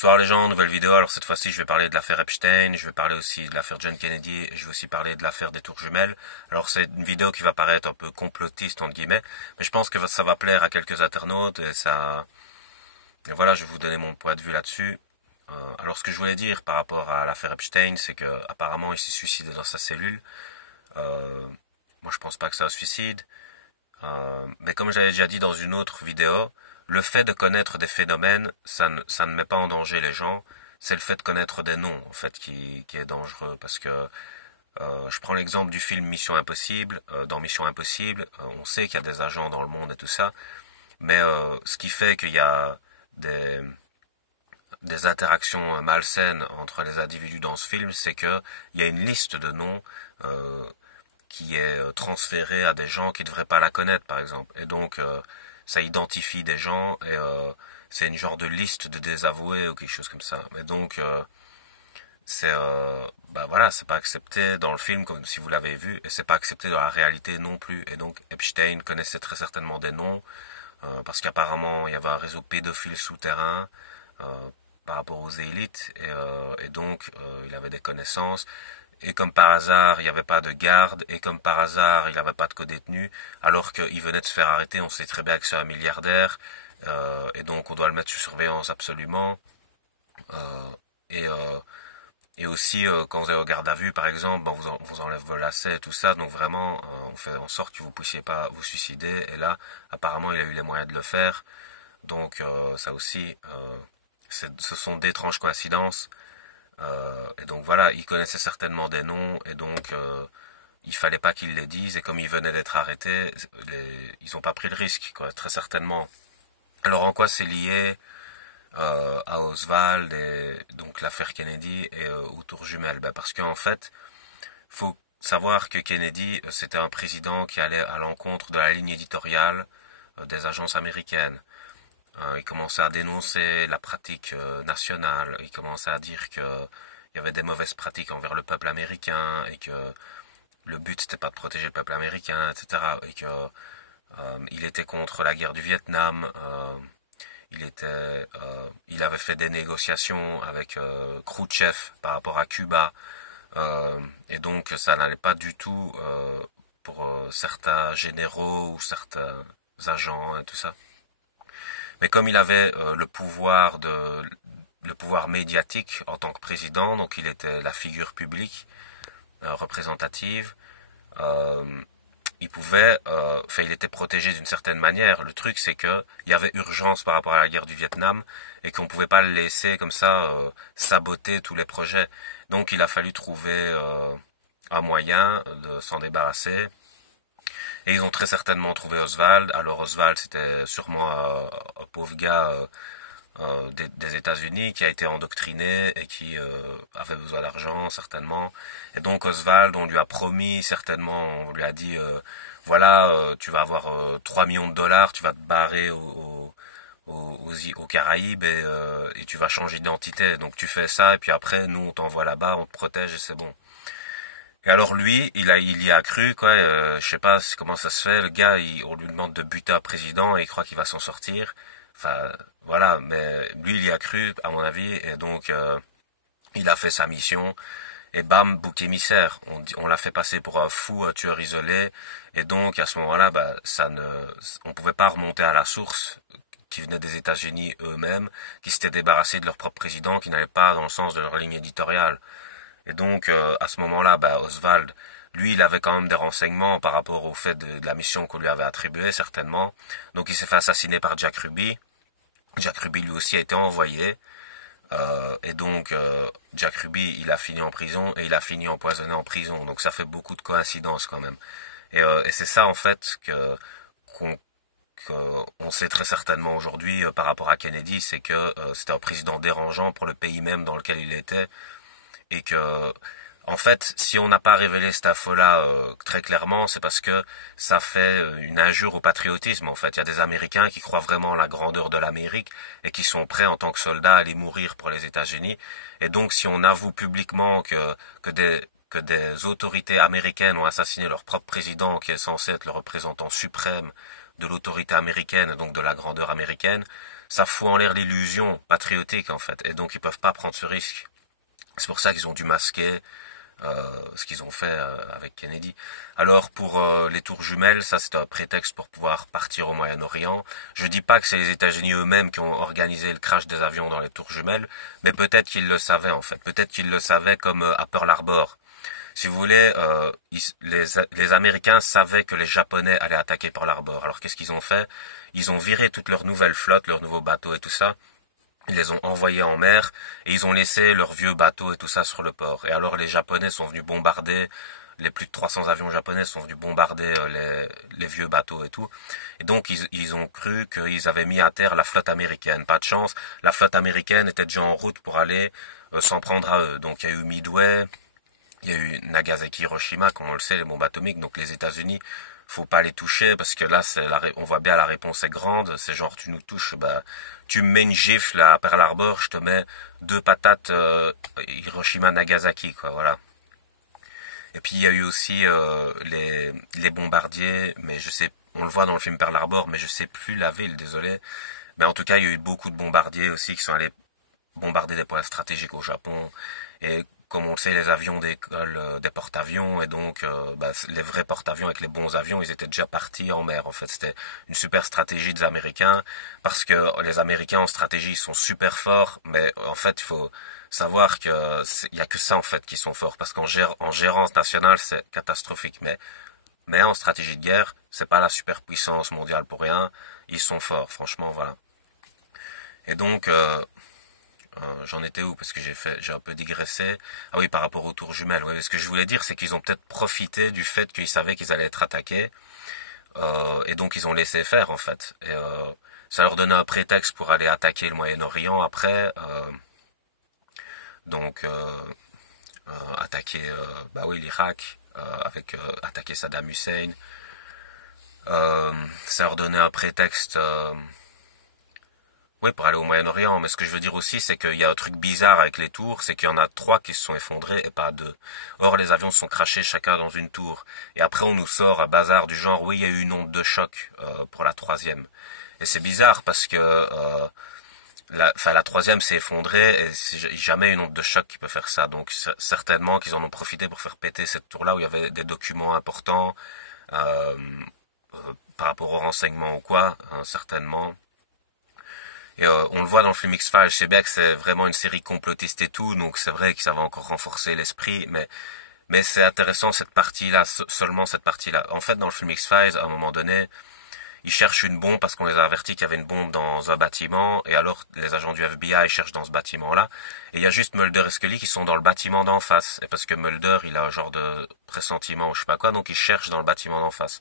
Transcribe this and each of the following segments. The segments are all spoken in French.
Bonsoir les gens, nouvelle vidéo. Alors cette fois-ci, je vais parler de l'affaire Epstein, je vais parler aussi de l'affaire John Kennedy et je vais aussi parler de l'affaire des tours jumelles. Alors c'est une vidéo qui va paraître un peu complotiste entre guillemets, mais je pense que ça va plaire à quelques internautes et voilà, je vais vous donner mon point de vue là-dessus. Alors ce que je voulais dire par rapport à l'affaire Epstein, c'est que apparemment il s'est suicidé dans sa cellule. Euh, Moi je pense pas que c'est un suicide. Mais comme j'avais déjà dit dans une autre vidéo, le fait de connaître des phénomènes, ça ne met pas en danger les gens. C'est le fait de connaître des noms, en fait, qui est dangereux. Parce que je prends l'exemple du film Mission Impossible. Dans Mission Impossible, on sait qu'il y a des agents dans le monde et tout ça. Mais ce qui fait qu'il y a des, des interactions malsaines entre les individus dans ce film, c'est qu'il y a une liste de noms qui est transférée à des gens qui ne devraient pas la connaître, par exemple. Et donc, ça identifie des gens et c'est une genre de liste de désavoués ou quelque chose comme ça. Mais donc, bah voilà, c'est pas accepté dans le film comme si vous l'avez vu et c'est pas accepté dans la réalité non plus. Et donc, Epstein connaissait très certainement des noms parce qu'apparemment, il y avait un réseau pédophile souterrain. Par rapport aux élites et donc il avait des connaissances et comme par hasard il n'y avait pas de garde et comme par hasard il n'avait pas de co-détenu alors qu'il venait de se faire arrêter. On sait très bien que c'est un milliardaire et donc on doit le mettre sous surveillance absolument euh, et, euh, et aussi quand vous avez au garde à vue par exemple ben, vous enlève vos lacets et tout ça donc vraiment on fait en sorte que vous ne puissiez pas vous suicider et là apparemment il a eu les moyens de le faire donc ça aussi ce sont d'étranges coïncidences. Et donc voilà, il connaissait certainement des noms, et donc il fallait pas qu'ils les disent, et comme ils venaient d'être arrêtés, ils n'ont pas pris le risque, quoi, très certainement. Alors en quoi c'est lié à Oswald et donc l'affaire Kennedy et aux tours jumelles? Ben, parce qu'en fait, faut savoir que Kennedy, c'était un président qui allait à l'encontre de la ligne éditoriale des agences américaines. Il commençait à dénoncer la pratique nationale, il commençait à dire qu'il y avait des mauvaises pratiques envers le peuple américain et que le but c'était pas de protéger le peuple américain, etc. Et que il était contre la guerre du Vietnam. Il avait fait des négociations avec Khrouchtchev par rapport à Cuba, et donc ça n'allait pas du tout pour certains généraux ou certains agents et tout ça. Mais comme il avait le pouvoir médiatique en tant que président, donc il était la figure publique représentative, euh, il était protégé d'une certaine manière. Le truc, c'est que il y avait urgence par rapport à la guerre du Vietnam et qu'on pouvait pas le laisser comme ça saboter tous les projets. Donc, il a fallu trouver un moyen de s'en débarrasser. Et ils ont très certainement trouvé Oswald. Alors Oswald, c'était sûrement un pauvre gars des États-Unis qui a été endoctriné et qui avait besoin d'argent certainement. Et donc Oswald, on lui a promis certainement, on lui a dit voilà, tu vas avoir 3 millions de dollars, tu vas te barrer aux Caraïbes et tu vas changer d'identité. Donc tu fais ça et puis après nous on t'envoie là-bas, on te protège et c'est bon. Et alors lui, il y a cru, quoi. Je sais pas comment ça se fait. Le gars, on lui demande de buter un président et il croit qu'il va s'en sortir. Enfin, voilà. Mais lui, il y a cru, à mon avis, et donc il a fait sa mission. Et bam, bouc émissaire. On l'a fait passer pour un fou, un tueur isolé. Et donc à ce moment-là, bah, on pouvait pas remonter à la source qui venait des États-Unis eux-mêmes, qui s'étaient débarrassés de leur propre président, qui n'allait pas dans le sens de leur ligne éditoriale. Et donc, à ce moment-là, bah, Oswald, lui, il avait quand même des renseignements par rapport au fait de la mission qu'on lui avait attribuée, certainement. Donc, il s'est fait assassiner par Jack Ruby. Jack Ruby, lui aussi, a été envoyé. Et donc, Jack Ruby, il a fini en prison et il a fini empoisonné en prison. Donc, ça fait beaucoup de coïncidences quand même. Et c'est ça, en fait, qu'on qu'on sait très certainement aujourd'hui par rapport à Kennedy, c'est que c'était un président dérangeant pour le pays même dans lequel il était et que en fait, si on n'a pas révélé cette info-là très clairement, c'est parce que ça fait une injure au patriotisme. En fait, il y a des Américains qui croient vraiment en la grandeur de l'Amérique et qui sont prêts en tant que soldats à aller mourir pour les États-Unis. Et donc, si on avoue publiquement que des autorités américaines ont assassiné leur propre président, qui est censé être le représentant suprême de l'autorité américaine, donc de la grandeur américaine, ça fout en l'air l'illusion patriotique en fait, et donc ils peuvent pas prendre ce risque. C'est pour ça qu'ils ont dû masquer ce qu'ils ont fait avec Kennedy. Alors pour les tours jumelles, ça c'est un prétexte pour pouvoir partir au Moyen-Orient. Je dis pas que c'est les États-Unis eux-mêmes qui ont organisé le crash des avions dans les tours jumelles, mais peut-être qu'ils le savaient en fait. Peut-être qu'ils le savaient comme à Pearl Harbor. Si vous voulez, les Américains savaient que les Japonais allaient attaquer Pearl Harbor. Alors qu'est-ce qu'ils ont fait? Ils ont viré toute leur nouvelle flotte, leurs nouveaux bateaux et tout ça. Ils les ont envoyés en mer et ils ont laissé leurs vieux bateaux et tout ça sur le port. Et alors les Japonais sont venus bombarder, les plus de 300 avions japonais sont venus bombarder les vieux bateaux et tout. Et donc ils ont cru qu'ils avaient mis à terre la flotte américaine. Pas de chance, la flotte américaine était déjà en route pour aller s'en prendre à eux. Donc il y a eu Midway, il y a eu Nagasaki, Hiroshima, comme on le sait, les bombes atomiques. Donc les États-Unis, faut pas les toucher parce que là, on voit bien la réponse est grande. C'est genre tu nous touches, bah tu me mets une gifle là, à Pearl Harbor, je te mets 2 patates Hiroshima, Nagasaki, quoi, voilà. Et puis il y a eu aussi les bombardiers, mais je sais, on le voit dans le film Pearl Harbor, mais je sais plus la ville, désolé. Mais en tout cas, il y a eu beaucoup de bombardiers aussi qui sont allés bombarder des points stratégiques au Japon. Et comme on le sait, les avions décollent des porte-avions, et donc les vrais porte-avions avec les bons avions, ils étaient déjà partis en mer. En fait, c'était une super stratégie des Américains, parce que les Américains en stratégie ils sont super forts, mais en fait, il faut savoir que il y a que ça en fait qui sont forts, parce en gérance nationale, c'est catastrophique, mais en stratégie de guerre, c'est pas la superpuissance mondiale pour rien, ils sont forts, franchement, voilà. Et donc, j'en étais où? Parce que j'ai un peu digressé. Ah oui, par rapport aux tours jumelles. Oui, ce que je voulais dire, c'est qu'ils ont peut-être profité du fait qu'ils savaient qu'ils allaient être attaqués, et donc ils ont laissé faire en fait. Et ça leur donnait un prétexte pour aller attaquer le Moyen-Orient après. Donc attaquer, bah oui, l'Irak, avec attaquer Saddam Hussein. Ça leur donnait un prétexte. Oui, pour aller au Moyen-Orient, mais ce que je veux dire aussi, c'est qu'il y a un truc bizarre avec les tours, c'est qu'il y en a 3 qui se sont effondrés et pas 2. Or, les avions sont crashés chacun dans une tour. Et après, on nous sort un bazar du genre, oui, il y a eu une onde de choc pour la 3e. Et c'est bizarre parce que la 3e s'est effondrée et c'est jamais une onde de choc qui peut faire ça. Donc, certainement qu'ils en ont profité pour faire péter cette tour-là où il y avait des documents importants euh, par rapport aux renseignements ou quoi, hein, certainement. Et on le voit dans le film X-Files, je sais bien que c'est vraiment une série complotiste et tout, donc c'est vrai que ça va encore renforcer l'esprit, mais c'est intéressant cette partie-là, seulement cette partie-là. En fait, dans le film X-Files, à un moment donné, ils cherchent une bombe parce qu'on les a avertis qu'il y avait une bombe dans un bâtiment, et alors les agents du FBI cherchent dans ce bâtiment-là, et il y a juste Mulder et Scully qui sont dans le bâtiment d'en face, et parce que Mulder, il a un genre de pressentiment ou je sais pas quoi, donc ils cherchent dans le bâtiment d'en face.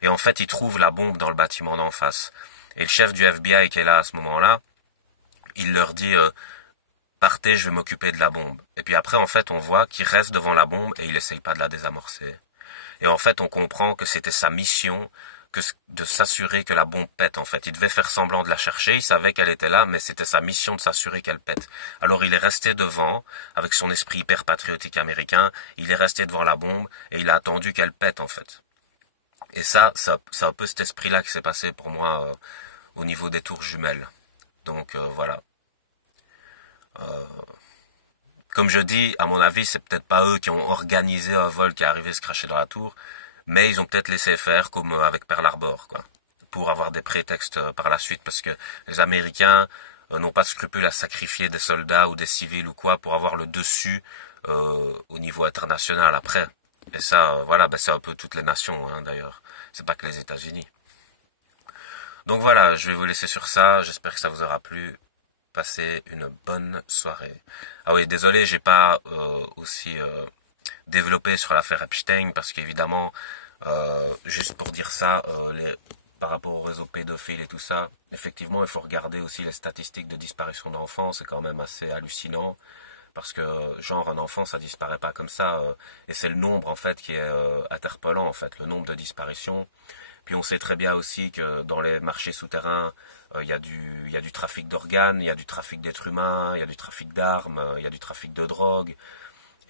Et en fait, ils trouvent la bombe dans le bâtiment d'en face. Et le chef du FBI qui est là à ce moment-là, il leur dit partez, je vais m'occuper de la bombe. Et puis après, en fait, on voit qu'il reste devant la bombe et il essaye pas de la désamorcer. Et en fait, on comprend que c'était sa mission de s'assurer que la bombe pète. En fait, il devait faire semblant de la chercher, il savait qu'elle était là, mais c'était sa mission de s'assurer qu'elle pète. Alors il est resté devant, avec son esprit hyper patriotique américain, il est resté devant la bombe et il a attendu qu'elle pète en fait. Et ça, c'est un peu cet esprit-là qui s'est passé pour moi au niveau des tours jumelles. Donc voilà. Comme je dis, à mon avis, c'est peut-être pas eux qui ont organisé un vol qui est arrivé se cracher dans la tour, mais ils ont peut-être laissé faire comme avec Pearl Harbor, quoi, pour avoir des prétextes par la suite, parce que les Américains n'ont pas de scrupule à sacrifier des soldats ou des civils ou quoi pour avoir le dessus au niveau international après. Et ça, voilà, ben c'est un peu toutes les nations, hein, d'ailleurs. C'est pas que les États-Unis. Donc voilà, je vais vous laisser sur ça. J'espère que ça vous aura plu. Passez une bonne soirée. Ah oui, désolé, j'ai pas aussi développé sur l'affaire Epstein parce qu'évidemment, juste pour dire ça, par rapport au réseau pédophile et tout ça, effectivement, il faut regarder aussi les statistiques de disparition d'enfants. C'est quand même assez hallucinant. Parce que, genre, un enfant, ça disparaît pas comme ça. Et c'est le nombre, en fait, qui est interpellant, en fait, le nombre de disparitions. Puis on sait très bien aussi que dans les marchés souterrains, il y a du trafic d'organes, il y a du trafic d'êtres humains, il y a du trafic d'armes, il y a du trafic de drogue.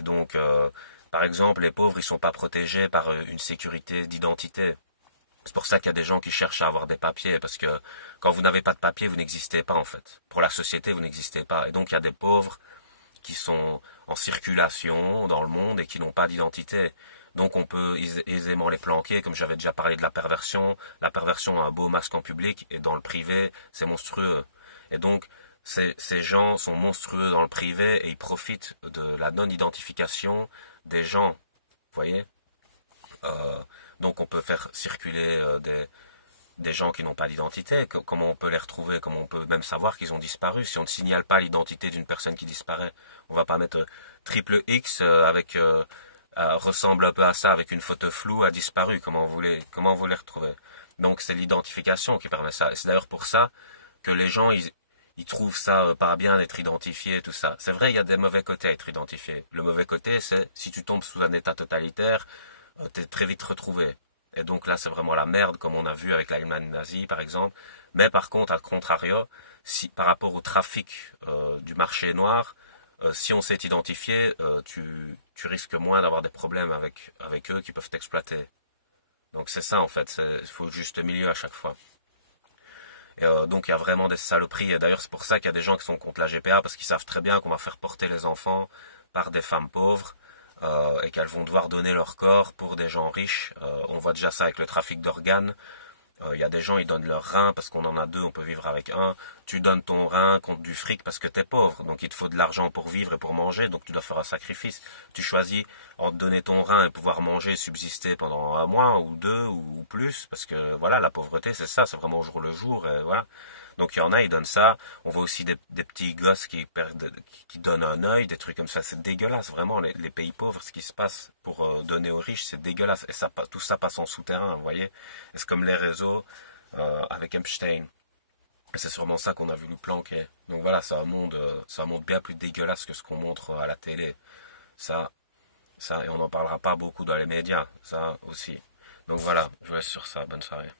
Et donc, par exemple, les pauvres, ils sont pas protégés par une sécurité d'identité. C'est pour ça qu'il y a des gens qui cherchent à avoir des papiers, parce que Quand vous n'avez pas de papier, vous n'existez pas en fait. Pour la société, vous n'existez pas. Et donc il y a des pauvres qui sont en circulation dans le monde et qui n'ont pas d'identité. Donc on peut aisément les planquer, comme j'avais déjà parlé de la perversion. La perversion a un beau masque en public et dans le privé, c'est monstrueux. Et donc ces gens sont monstrueux dans le privé et ils profitent de la non-identification des gens. Vous voyez? Donc on peut faire circuler des gens qui n'ont pas d'identité. Comment on peut les retrouver? Comment on peut même savoir qu'ils ont disparu? Si on ne signale pas l'identité d'une personne qui disparaît, on va pas mettre triple X ressemble un peu à ça avec une photo floue a disparu. Comment vous les retrouvez? Donc c'est l'identification qui permet ça. Et c'est d'ailleurs pour ça que les gens ils trouvent ça pas bien d'être identifié et tout ça. C'est vrai, il y a des mauvais côtés à être identifié. Le mauvais côté, c'est si tu tombes sous un état totalitaire, t'es très vite retrouvé. Et donc là, c'est vraiment la merde, comme on a vu avec l'Allemagne nazie, par exemple. Mais par contre, à contrario, si par rapport au trafic du marché noir, si on s'est identifié, tu risques moins d'avoir des problèmes avec eux qui peuvent t'exploiter. Donc c'est ça en fait, il faut le juste milieu à chaque fois. Et donc il y a vraiment des saloperies. Et d'ailleurs c'est pour ça qu'il y a des gens qui sont contre la GPA, parce qu'ils savent très bien qu'on va faire porter les enfants par des femmes pauvres et qu'elles vont devoir donner leur corps pour des gens riches. On voit déjà ça avec le trafic d'organes. Il y a des gens, ils donnent leur rein parce qu'on en a deux, on peut vivre avec un. Tu donnes ton rein contre du fric parce que t'es pauvre. Donc il te faut de l'argent pour vivre et pour manger. Donc tu dois faire un sacrifice. Tu choisis entre donner ton rein et pouvoir manger, subsister pendant un mois ou deux ou plus. Parce que voilà, la pauvreté, c'est ça. C'est vraiment au jour le jour. Et voilà. Donc il y en a, ils donnent ça. On voit aussi des petits gosses qui donnent un œil, des trucs comme ça. C'est dégueulasse, vraiment. Les pays pauvres, ce qui se passe pour donner aux riches, c'est dégueulasse. Et ça, tout ça passe en souterrain, vous voyez. Et c'est comme les réseaux avec Epstein. Et c'est sûrement ça qu'on a voulu planquer. Donc voilà, c'est un monde bien plus dégueulasse que ce qu'on montre à la télé. Ça, et on n'en parlera pas beaucoup dans les médias, ça aussi. Donc voilà, je vous laisse sur ça. Bonne soirée.